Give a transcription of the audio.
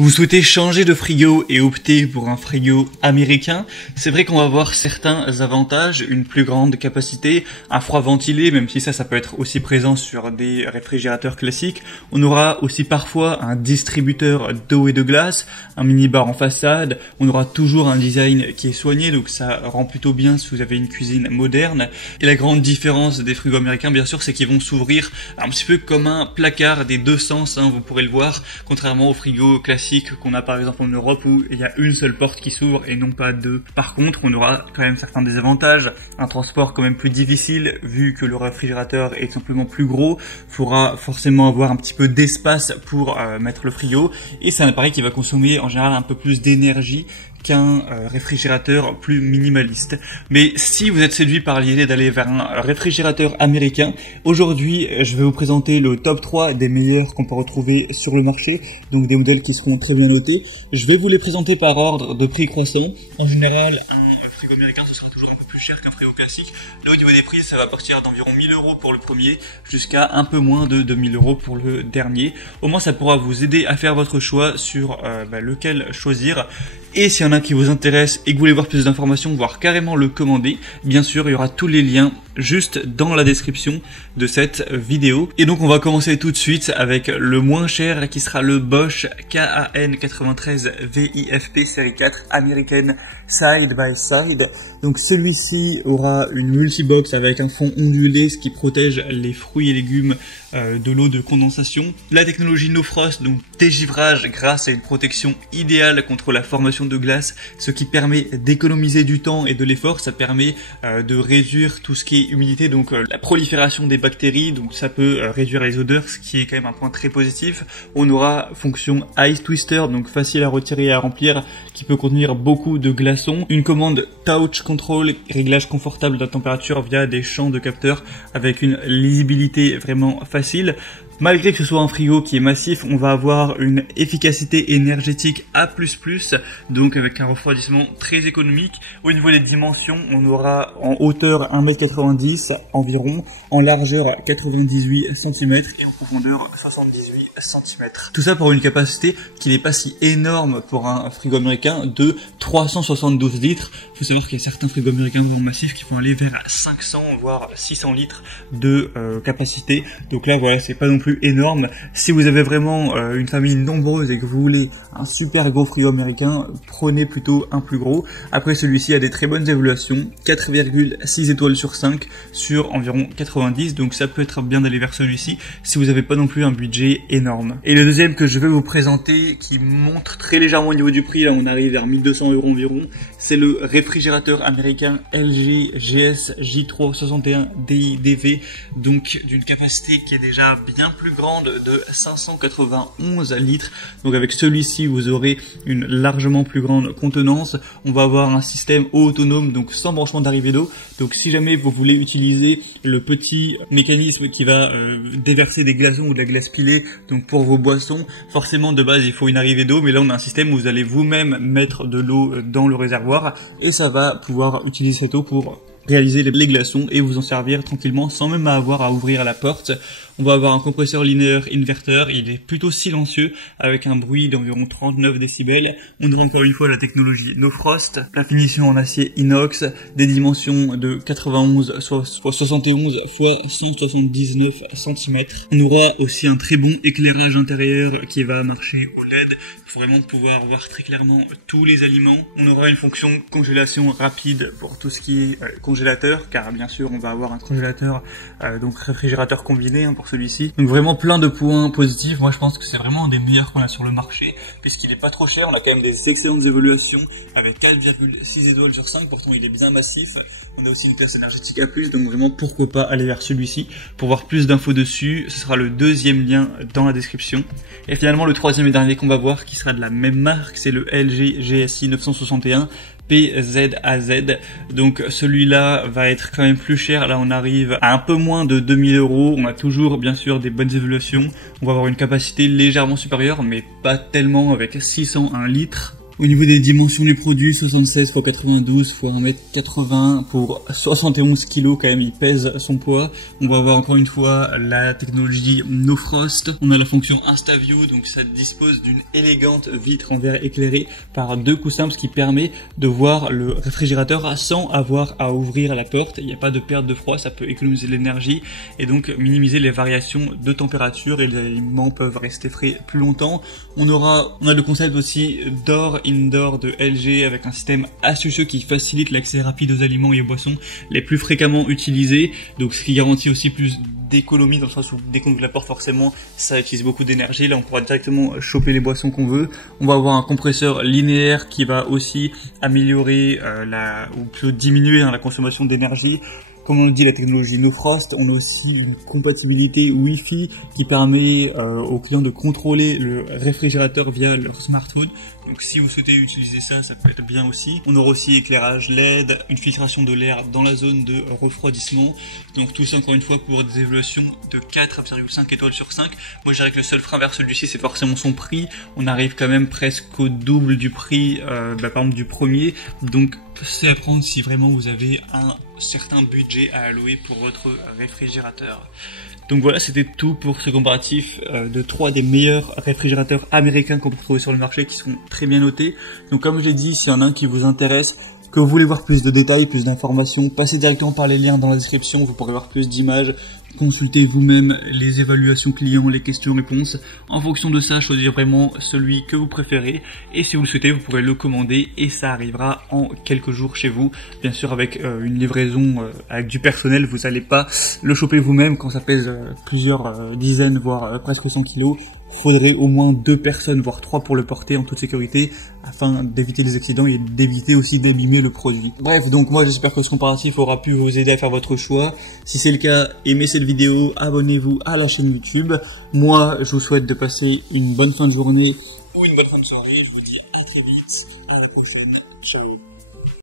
Vous souhaitez changer de frigo et opter pour un frigo américain? C'est vrai qu'on va avoir certains avantages, une plus grande capacité, un froid ventilé, même si ça peut être aussi présent sur des réfrigérateurs classiques. On aura aussi parfois un distributeur d'eau et de glace, un minibar en façade. On aura toujours un design qui est soigné, donc ça rend plutôt bien si vous avez une cuisine moderne. Et la grande différence des frigos américains, bien sûr, c'est qu'ils vont s'ouvrir un petit peu comme un placard des deux sens, vous pourrez le voir, contrairement aux frigos classiques qu'on a par exemple en Europe où il y a une seule porte qui s'ouvre et non pas deux. Par contre, on aura quand même certains désavantages, un transport quand même plus difficile vu que le réfrigérateur est simplement plus gros, il faudra forcément avoir un petit peu d'espace pour mettre le frigo et c'est un appareil qui va consommer en général un peu plus d'énergie qu'un réfrigérateur plus minimaliste. Mais si vous êtes séduit par l'idée d'aller vers un réfrigérateur américain, aujourd'hui je vais vous présenter le top 3 des meilleurs qu'on peut retrouver sur le marché, donc des modèles qui seront très bien notés. Je vais vous les présenter par ordre de prix croissant. En général, un frigo américain ce sera toujours un peu plus cher qu'un frigo classique. Là au niveau des prix, ça va partir d'environ 1000 € pour le premier jusqu'à un peu moins de 2000 € pour le dernier. Au moins ça pourra vous aider à faire votre choix sur lequel choisir. Et s'il y en a qui vous intéresse et que vous voulez voir plus d'informations, voire carrément le commander, bien sûr, il y aura tous les liens juste dans la description de cette vidéo. Et donc on va commencer tout de suite avec le moins cher qui sera le Bosch KAN93 VIFP série 4 américaine side by side. Donc celui-ci aura une multibox avec un fond ondulé, ce qui protège les fruits et légumes de l'eau de condensation. La technologie No Frost, donc dégivrage grâce à une protection idéale contre la formation de glace, ce qui permet d'économiser du temps et de l'effort. Ça permet de réduire tout ce qui est humidité, donc la prolifération des bactéries, donc ça peut réduire les odeurs, ce qui est quand même un point très positif. On aura fonction Ice Twister, donc facile à retirer et à remplir, qui peut contenir beaucoup de glaçons. Une commande Touch Control, réglage confortable de la température via des champs de capteurs avec une lisibilité vraiment facile. Malgré que ce soit un frigo qui est massif, on va avoir une efficacité énergétique A++, donc avec un refroidissement très économique. Au niveau des dimensions, on aura en hauteur 1,90 m environ, en largeur 98 cm et en profondeur 78 cm. Tout ça pour une capacité qui n'est pas si énorme pour un frigo américain de 372 litres. Il faut savoir qu'il y a certains frigos américains vraiment massifs qui vont aller vers 500 voire 600 litres de capacité. Donc là voilà, c'est pas non plus énorme. Si vous avez vraiment une famille nombreuse et que vous voulez un super gros frigo américain, prenez plutôt un plus gros. Après celui-ci a des très bonnes évaluations, 4,6 étoiles sur 5 sur environ 90, donc ça peut être bien d'aller vers celui-ci si vous n'avez pas non plus un budget énorme. Et le deuxième que je vais vous présenter, qui monte très légèrement au niveau du prix, là on arrive vers 1200 € environ, c'est le réfrigérateur américain LG GS J361 DIDV, donc d'une capacité qui est déjà bien plus grande de 591 litres. Donc avec celui-ci vous aurez une largement plus grande contenance. On va avoir un système eau autonome, donc sans branchement d'arrivée d'eau. Donc si jamais vous voulez utiliser le petit mécanisme qui va déverser des glaçons ou de la glace pilée, donc pour vos boissons, forcément de base il faut une arrivée d'eau, mais là on a un système où vous allez vous-même mettre de l'eau dans le réservoir et ça va pouvoir utiliser cette eau pour réaliser les glaçons et vous en servir tranquillement sans même avoir à ouvrir la porte. On va avoir un compresseur linéaire inverteur, il est plutôt silencieux avec un bruit d'environ 39 décibels. On aura encore une fois la technologie No Frost, la finition en acier inox, des dimensions de 91 soit 71 fois 179 cm. On aura aussi un très bon éclairage intérieur qui va marcher au LED. Il faut vraiment pouvoir voir très clairement tous les aliments. On aura une fonction congélation rapide pour tout ce qui est congélateur, car bien sûr on va avoir un congélateur, donc réfrigérateur combiné pour celui-ci. Donc vraiment plein de points positifs. Moi je pense que c'est vraiment un des meilleurs qu'on a sur le marché, puisqu'il est pas trop cher. On a quand même des excellentes évaluations avec 4,6 étoiles sur 5, pourtant il est bien massif. On a aussi une classe énergétique A+, donc vraiment pourquoi pas aller vers celui-ci. Pour voir plus d'infos dessus, ce sera le deuxième lien dans la description. Et finalement le troisième et dernier qu'on va voir, qui sera de la même marque, c'est le LG GSI 961 PZAZ. Donc celui-là va être quand même plus cher. Là on arrive à un peu moins de 2000 €. On a toujours bien sûr des bonnes évaluations. On va avoir une capacité légèrement supérieure, mais pas tellement, avec 601 litres. Au niveau des dimensions du produit, 76 x 92 x 1m80 pour 71 kg, quand même il pèse son poids. On va avoir encore une fois la technologie No Frost. On a la fonction InstaView, donc ça dispose d'une élégante vitre en verre éclairée par deux coups simples, ce qui permet de voir le réfrigérateur sans avoir à ouvrir la porte. Il n'y a pas de perte de froid, ça peut économiser de l'énergie et donc minimiser les variations de température, et les aliments peuvent rester frais plus longtemps. On a le concept aussi Door Indoor de LG avec un système astucieux qui facilite l'accès rapide aux aliments et aux boissons les plus fréquemment utilisés, donc ce qui garantit aussi plus d'économie dans le sens où dès qu'on ouvre la porte, forcément ça utilise beaucoup d'énergie. Là on pourra directement choper les boissons qu'on veut. On va avoir un compresseur linéaire qui va aussi améliorer ou plutôt diminuer la consommation d'énergie. Comme on le dit, la technologie No Frost, on a aussi une compatibilité Wi-Fi qui permet aux clients de contrôler le réfrigérateur via leur smartphone. Donc si vous souhaitez utiliser ça, ça peut être bien aussi. On aura aussi éclairage LED, une filtration de l'air dans la zone de refroidissement. Donc tout ça encore une fois pour des évaluations de 4,5 étoiles sur 5. Moi je dirais que le seul frein vers celui-ci c'est forcément son prix. On arrive quand même presque au double du prix par exemple du premier. Donc c'est à prendre si vraiment vous avez un certain budget à allouer pour votre réfrigérateur. Donc voilà, c'était tout pour ce comparatif de 3 des meilleurs réfrigérateurs américains qu'on peut trouver sur le marché, qui sont très bien notés. Donc comme je l'ai dit, s'il y en a un qui vous intéresse, que vous voulez voir plus de détails, plus d'informations, passez directement par les liens dans la description, vous pourrez voir plus d'images, consultez vous-même les évaluations clients, les questions-réponses. En fonction de ça, choisir vraiment celui que vous préférez. Et si vous le souhaitez, vous pourrez le commander et ça arrivera en quelques jours chez vous. Bien sûr, avec une livraison avec du personnel, vous n'allez pas le choper vous-même quand ça pèse plusieurs dizaines, voire presque 100 kilos. Faudrait au moins 2 personnes, voire 3 pour le porter en toute sécurité, afin d'éviter les accidents et d'éviter aussi d'abîmer le produit. Bref, donc moi j'espère que ce comparatif aura pu vous aider à faire votre choix. Si c'est le cas, aimez cette vidéo, abonnez-vous à la chaîne YouTube. Moi, je vous souhaite de passer une bonne fin de journée ou une bonne fin de soirée. Je vous dis à très vite, à la prochaine, ciao.